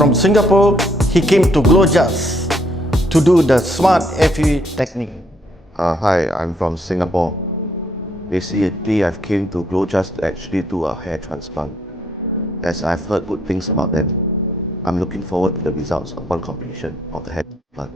From Singapore, he came to Glojas to do the SMART FUE technique. Hi, I'm from Singapore. Basically, I've came to Glojas to actually do a hair transplant. As I've heard good things about them, I'm looking forward to the results upon completion of the hair transplant.